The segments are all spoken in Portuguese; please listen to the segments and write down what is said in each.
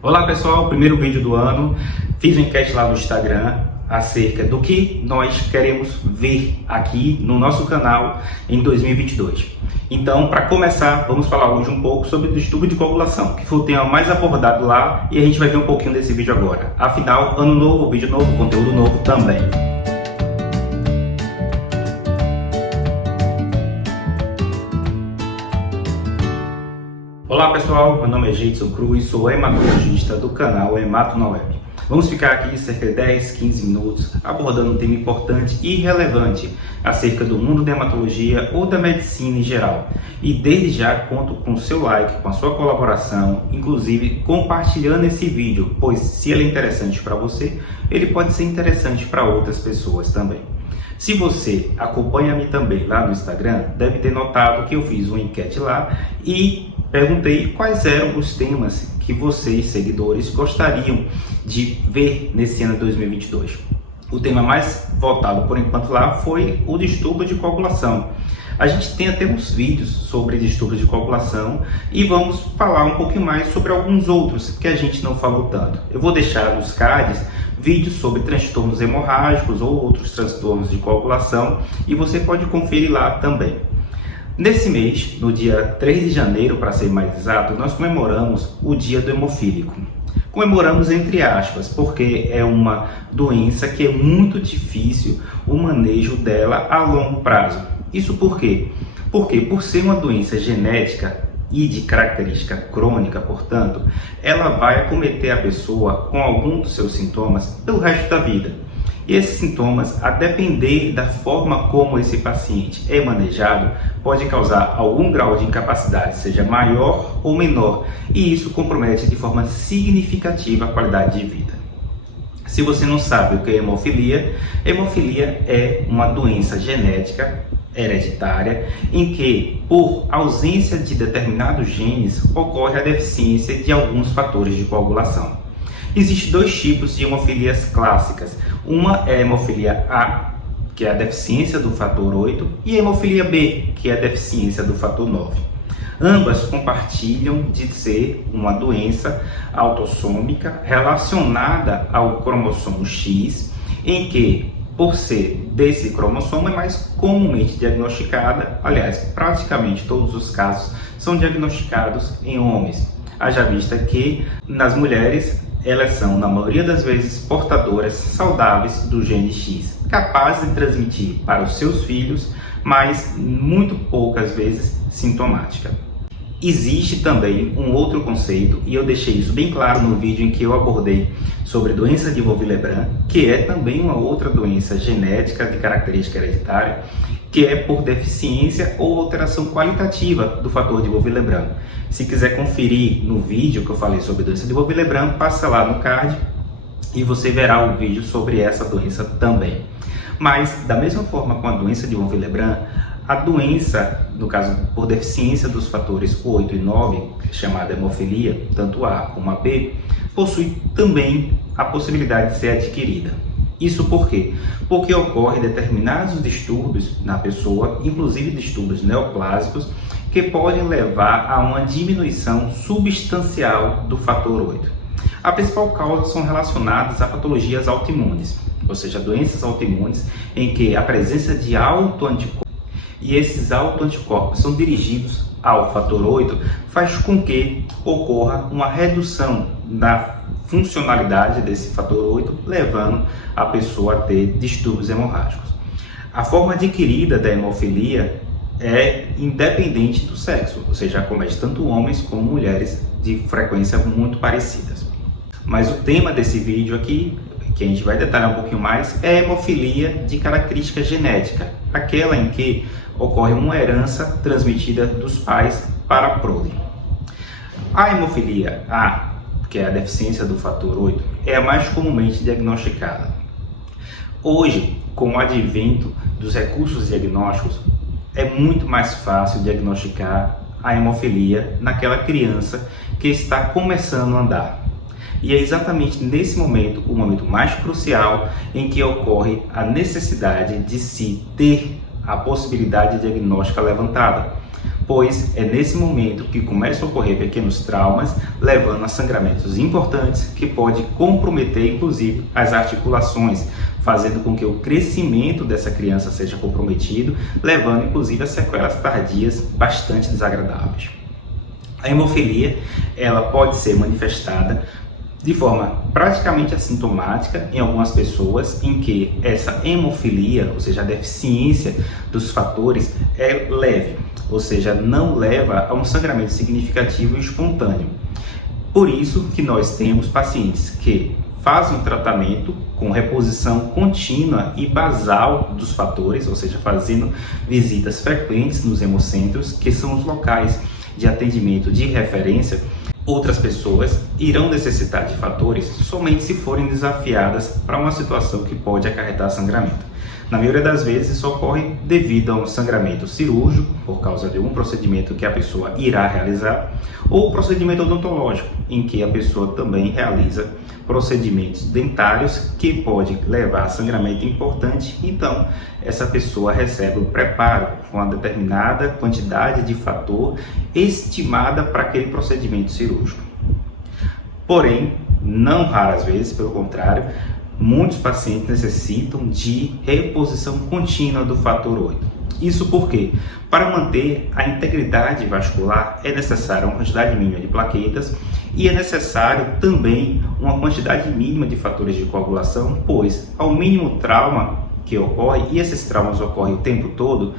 Olá pessoal, primeiro vídeo do ano. Fiz uma enquete lá no Instagram acerca do que nós queremos ver aqui no nosso canal em 2022. Então, para começar, vamos falar hoje um pouco sobre o distúrbio de coagulação, que foi o tema mais abordado lá e a gente vai ver um pouquinho desse vídeo agora. Afinal, ano novo, vídeo novo, conteúdo novo também. Olá pessoal, meu nome é Jeidson Cruz, sou hematologista do canal Hemato na Web. Vamos ficar aqui cerca de 10, 15 minutos abordando um tema importante e relevante acerca do mundo da hematologia ou da medicina em geral. E desde já conto com o seu like, com a sua colaboração, inclusive compartilhando esse vídeo, pois se ele é interessante para você, ele pode ser interessante para outras pessoas também. Se você acompanha-me também lá no Instagram, deve ter notado que eu fiz uma enquete lá e perguntei quais eram os temas que vocês, seguidores, gostariam de ver nesse ano de 2022. O tema mais votado por enquanto lá foi o distúrbio de coagulação. A gente tem até uns vídeos sobre distúrbio de coagulação e vamos falar um pouquinho mais sobre alguns outros que a gente não falou tanto. Eu vou deixar nos cards vídeos sobre transtornos hemorrágicos ou outros transtornos de coagulação e você pode conferir lá também. Nesse mês, no dia 3 de janeiro, para ser mais exato, nós comemoramos o Dia do Hemofílico. Comemoramos entre aspas, porque é uma doença que é muito difícil o manejo dela a longo prazo. Isso por quê? Porque por ser uma doença genética e de característica crônica, portanto, ela vai acometer a pessoa com algum dos seus sintomas pelo resto da vida. E esses sintomas, a depender da forma como esse paciente é manejado, pode causar algum grau de incapacidade, seja maior ou menor, e isso compromete de forma significativa a qualidade de vida. Se você não sabe o que é hemofilia, hemofilia é uma doença genética hereditária em que, por ausência de determinados genes, ocorre a deficiência de alguns fatores de coagulação. Existem dois tipos de hemofilias clássicas. Uma é a hemofilia A, que é a deficiência do fator 8, e a hemofilia B, que é a deficiência do fator 9. Ambas compartilham de ser uma doença autossômica relacionada ao cromossomo X, em que, por ser desse cromossomo, é mais comumente diagnosticada, aliás, praticamente todos os casos são diagnosticados em homens. Haja vista que nas mulheres elas são, na maioria das vezes, portadoras saudáveis do gene X, capazes de transmitir para os seus filhos, mas muito poucas vezes sintomática. Existe também um outro conceito, e eu deixei isso bem claro no vídeo em que eu abordei sobre doença de Vaux-Lebrun, que é também uma outra doença genética de característica hereditária, que é por deficiência ou alteração qualitativa do fator de Vaux-Lebrun. Se quiser conferir no vídeo que eu falei sobre doença de Vaux-Lebrun, passa lá no card e você verá o vídeo sobre essa doença também. Mas, da mesma forma com a doença de Vaux-Lebrun, a doença, no caso por deficiência dos fatores 8 e 9, chamada hemofilia, tanto A como a B, possui também a possibilidade de ser adquirida. Isso por quê? Porque ocorrem determinados distúrbios na pessoa, inclusive distúrbios neoplásicos, que podem levar a uma diminuição substancial do fator 8. A principal causa são relacionadas a patologias autoimunes, ou seja, doenças autoimunes em que a presença de autoanticorpos e esses autoanticorpos são dirigidos ao fator 8, faz com que ocorra uma redução da funcionalidade desse fator 8, levando a pessoa a ter distúrbios hemorrágicos. A forma adquirida da hemofilia é independente do sexo, ou seja, acomete tanto homens como mulheres de frequência muito parecidas. Mas o tema desse vídeo aqui, que a gente vai detalhar um pouquinho mais, é a hemofilia de característica genética, aquela em que ocorre uma herança transmitida dos pais para a prole. A hemofilia A, que é a deficiência do fator 8, é a mais comumente diagnosticada. Hoje, com o advento dos recursos diagnósticos, é muito mais fácil diagnosticar a hemofilia naquela criança que está começando a andar. E é exatamente nesse momento, o momento mais crucial, em que ocorre a necessidade de se ter a possibilidade diagnóstica levantada. pois é nesse momento que começam a ocorrer pequenos traumas, levando a sangramentos importantes que pode comprometer inclusive as articulações, fazendo com que o crescimento dessa criança seja comprometido, levando inclusive a sequelas tardias bastante desagradáveis. A hemofilia, ela pode ser manifestada de forma praticamente assintomática em algumas pessoas, em que essa hemofilia, ou seja, a deficiência dos fatores, é leve, ou seja, não leva a um sangramento significativo e espontâneo. Por isso que nós temos pacientes que fazem um tratamento com reposição contínua e basal dos fatores, ou seja, fazendo visitas frequentes nos hemocentros, que são os locais de atendimento de referência. Outras pessoas irão necessitar de fatores somente se forem desafiadas para uma situação que pode acarretar sangramento. Na maioria das vezes, isso ocorre devido a um sangramento cirúrgico, por causa de um procedimento que a pessoa irá realizar, ou procedimento odontológico, em que a pessoa também realiza procedimentos dentários que pode levar a sangramento importante. Então, essa pessoa recebe um preparo com uma determinada quantidade de fator estimada para aquele procedimento cirúrgico. Porém, não raras vezes, pelo contrário, muitos pacientes necessitam de reposição contínua do fator 8. Isso porque, para manter a integridade vascular, é necessária uma quantidade mínima de plaquetas e é necessário também uma quantidade mínima de fatores de coagulação, pois ao mínimo trauma que ocorre, e esses traumas ocorrem o tempo todo,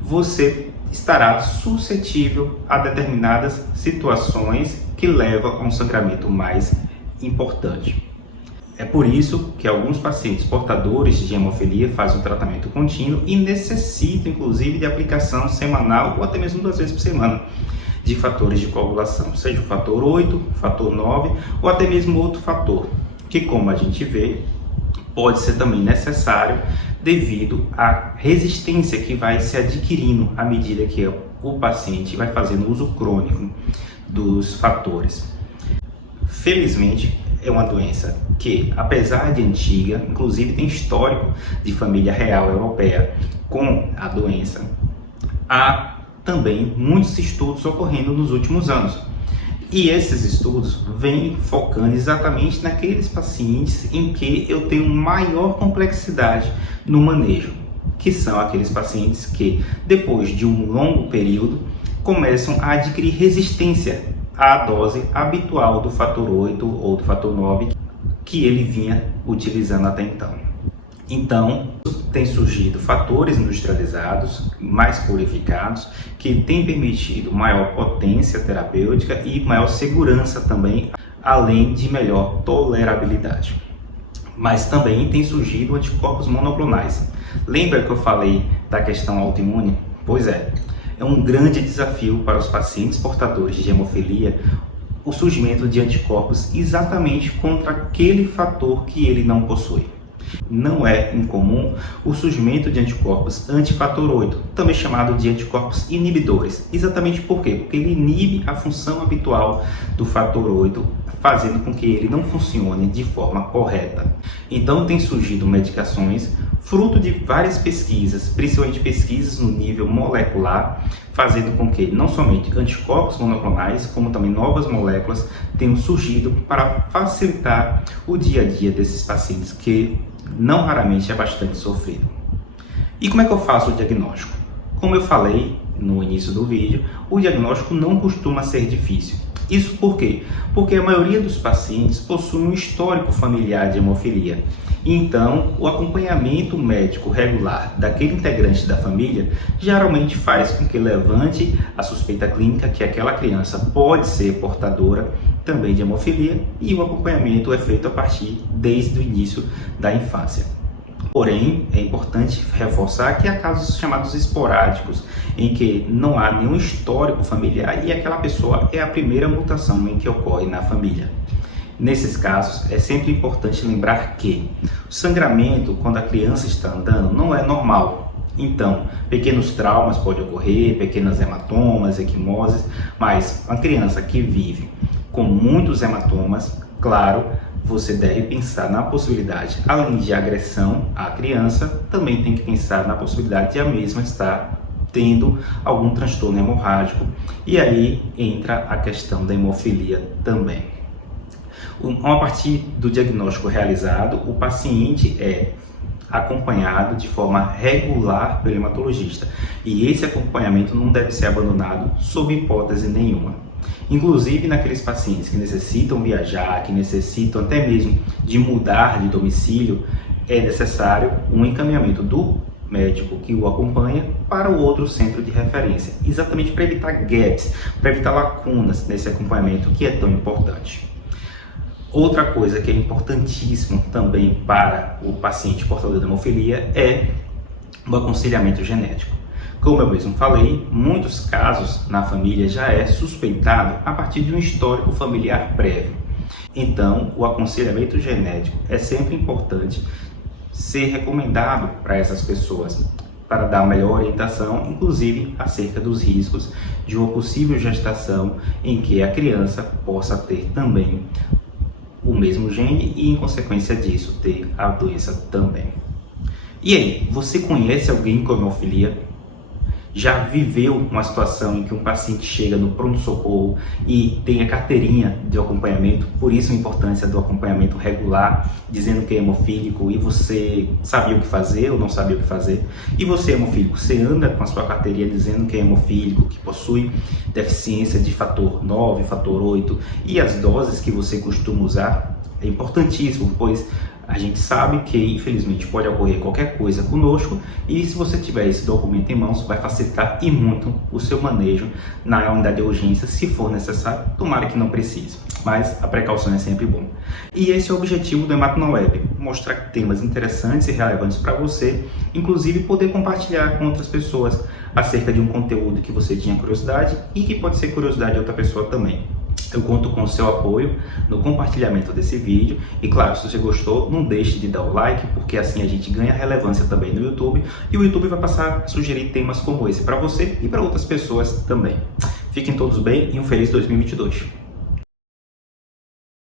você estará suscetível a determinadas situações que levam a um sangramento mais importante. É por isso que alguns pacientes portadores de hemofilia fazem um tratamento contínuo e necessitam, inclusive, de aplicação semanal ou até mesmo 2 vezes por semana de fatores de coagulação, seja o fator 8, fator 9 ou até mesmo outro fator, que, como a gente vê, pode ser também necessário devido à resistência que vai se adquirindo à medida que o paciente vai fazendo uso crônico dos fatores. Felizmente, é uma doença que, apesar de antiga, inclusive tem histórico de família real europeia com a doença, há também muitos estudos ocorrendo nos últimos anos. E esses estudos vêm focando exatamente naqueles pacientes em que eu tenho maior complexidade no manejo, que são aqueles pacientes que, depois de um longo período, começam a adquirir resistência à dose habitual do fator 8 ou do fator 9 que ele vinha utilizando até então. Então, tem surgido fatores industrializados, mais purificados, que têm permitido maior potência terapêutica e maior segurança também, além de melhor tolerabilidade. Mas também tem surgido anticorpos monoclonais. Lembra que eu falei da questão autoimune? Pois é um grande desafio para os pacientes portadores de hemofilia o surgimento de anticorpos exatamente contra aquele fator que ele não possui. Não é incomum o surgimento de anticorpos antifator 8, também chamado de anticorpos inibidores. Exatamente por quê? Porque ele inibe a função habitual do fator 8, fazendo com que ele não funcione de forma correta. Então tem surgido medicações fruto de várias pesquisas, principalmente pesquisas no nível molecular, fazendo com que não somente anticorpos monoclonais, como também novas moléculas tenham surgido para facilitar o dia a dia desses pacientes que não raramente é bastante sofrido. E como é que eu faço o diagnóstico? Como eu falei no início do vídeo, o diagnóstico não costuma ser difícil. Isso por quê? Porque a maioria dos pacientes possui um histórico familiar de hemofilia. Então, o acompanhamento médico regular daquele integrante da família geralmente faz com que levante a suspeita clínica que aquela criança pode ser portadora também de hemofilia, e o acompanhamento é feito a partir desde o início da infância. Porém, é importante reforçar que há casos chamados esporádicos, em que não há nenhum histórico familiar e aquela pessoa é a primeira mutação em que ocorre na família. Nesses casos, é sempre importante lembrar que o sangramento, quando a criança está andando, não é normal. Então, pequenos traumas podem ocorrer, pequenas hematomas, equimoses, mas uma criança que vive com muitos hematomas, claro, você deve pensar na possibilidade, além de agressão à criança, também tem que pensar na possibilidade de a mesma estar tendo algum transtorno hemorrágico, e aí entra a questão da hemofilia também. A partir do diagnóstico realizado, o paciente é acompanhado de forma regular pelo hematologista, e esse acompanhamento não deve ser abandonado sob hipótese nenhuma. Inclusive naqueles pacientes que necessitam viajar, que necessitam até mesmo de mudar de domicílio, é necessário um encaminhamento do médico que o acompanha para o outro centro de referência, exatamente para evitar gaps, para evitar lacunas nesse acompanhamento que é tão importante. Outra coisa que é importantíssimo também para o paciente portador de hemofilia é o aconselhamento genético. Como eu mesmo falei, muitos casos na família já é suspeitado a partir de um histórico familiar prévio. Então, o aconselhamento genético é sempre importante ser recomendado para essas pessoas, para dar melhor orientação, inclusive acerca dos riscos de uma possível gestação em que a criança possa ter também o mesmo gene e, em consequência disso, ter a doença também. E aí, você conhece alguém com hemofilia? Já viveu uma situação em que um paciente chega no pronto-socorro e tem a carteirinha de acompanhamento, por isso a importância do acompanhamento regular, dizendo que é hemofílico, e você sabia o que fazer ou não sabia o que fazer? E você é hemofílico, você anda com a sua carteirinha dizendo que é hemofílico, que possui deficiência de fator 9, fator 8, e as doses que você costuma usar? É importantíssimo, pois a gente sabe que, infelizmente, pode ocorrer qualquer coisa conosco, e se você tiver esse documento em mãos, vai facilitar e muito o seu manejo na unidade de urgência, se for necessário. Tomara que não precise, mas a precaução é sempre bom. E esse é o objetivo do Hemato-Web, mostrar temas interessantes e relevantes para você, inclusive poder compartilhar com outras pessoas acerca de um conteúdo que você tinha curiosidade e que pode ser curiosidade de outra pessoa também. Eu conto com o seu apoio no compartilhamento desse vídeo e, claro, se você gostou, não deixe de dar o like, porque assim a gente ganha relevância também no YouTube, e o YouTube vai passar a sugerir temas como esse para você e para outras pessoas também. Fiquem todos bem e um feliz 2022!